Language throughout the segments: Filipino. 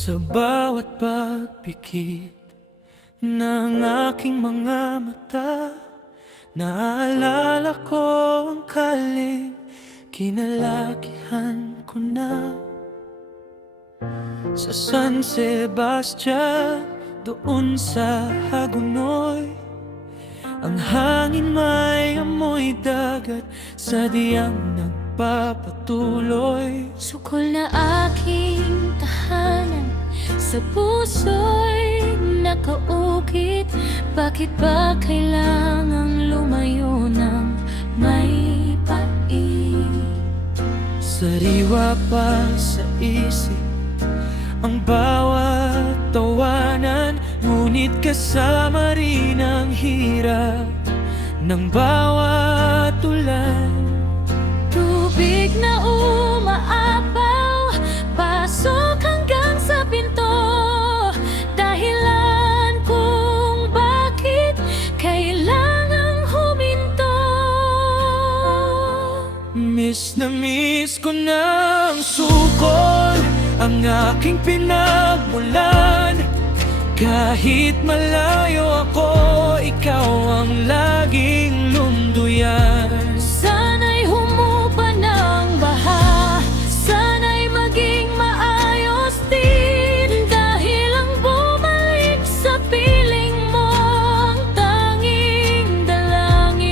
Sa bawat pagpikit ng aking mga mata, naalala ko ang kaling kinalakihan ko na. Sa San Sebastian, doon sa Hagonoy, ang hangin may amoy dagat, sadyang nagpapatuloy. Sukol na aking tahanan, sa puso'y nakaukit. Bakit ba kailangang lumayo ng may pait? Sariwa pa sa isip ang bawat tawanan, ngunit kasama rin ang hirap ng bawat ulan. Tubig na umaapaw, pasok hanggang sa pinto. Dahilan kung bakit kailangang huminto. Miss na miss ko ng sukol ang aking pinagmulan. Kahit malayo ako, ikaw ang laging lunduyan. Sana'y humupa ng baha, sana'y maging maayos din. Dahil ang bumalik sa piling mo ang tanging dalangin.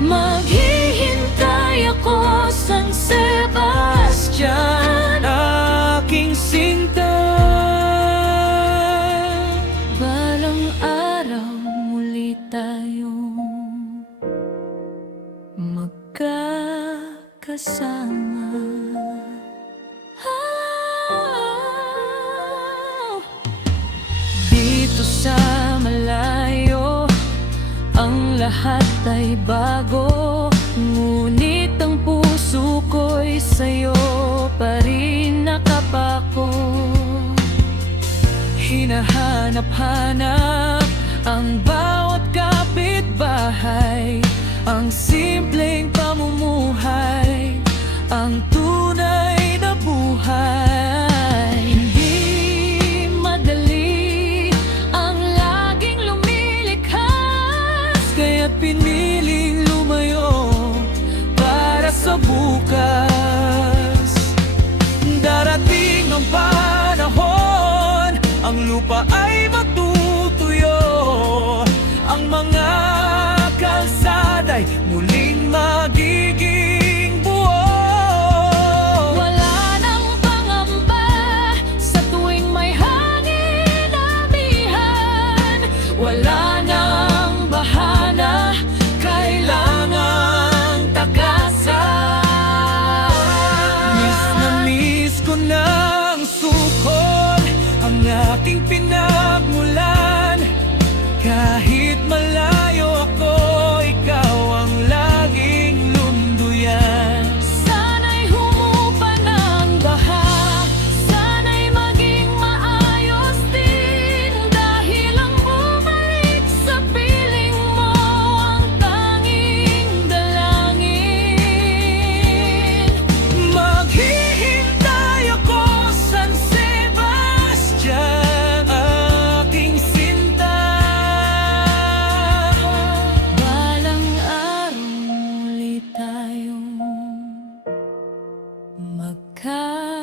Maghihintay ako San Sebastian, Aking sinta. balang araw muli tayong magkakasama. Dito sa malayo, ang lahat ay bago. Ngunit ang puso ko'y sa'yo pa rin nakapako. Hinahanap-hanap ang bawat kapitbahay, ang simpleng pamumuhay, ang tunay na buhay. Hindi madali ang laging lumilikas, kaya't piniling lumayo para sa bukas. Darating ang panahon, ang lupa ay matutuyo, ang mga kalsada'y muling magiging buo. Wala nang pangamba sa tuwing may hangin amihan. Wala nang bahana, Kailangang takasan. Miss na miss ko ng sukol ang aking pinagmulan. Kahit malayo ako, ikaw ang laging lunduyan. sana'y humupa ng baha, sana'y maging maayos din. Dahil ang bumalik sa piling mo ang tanging dalangin. Maghihintay ako San Sebastian, aking sinta. Balang araw muli tayong magkakasama.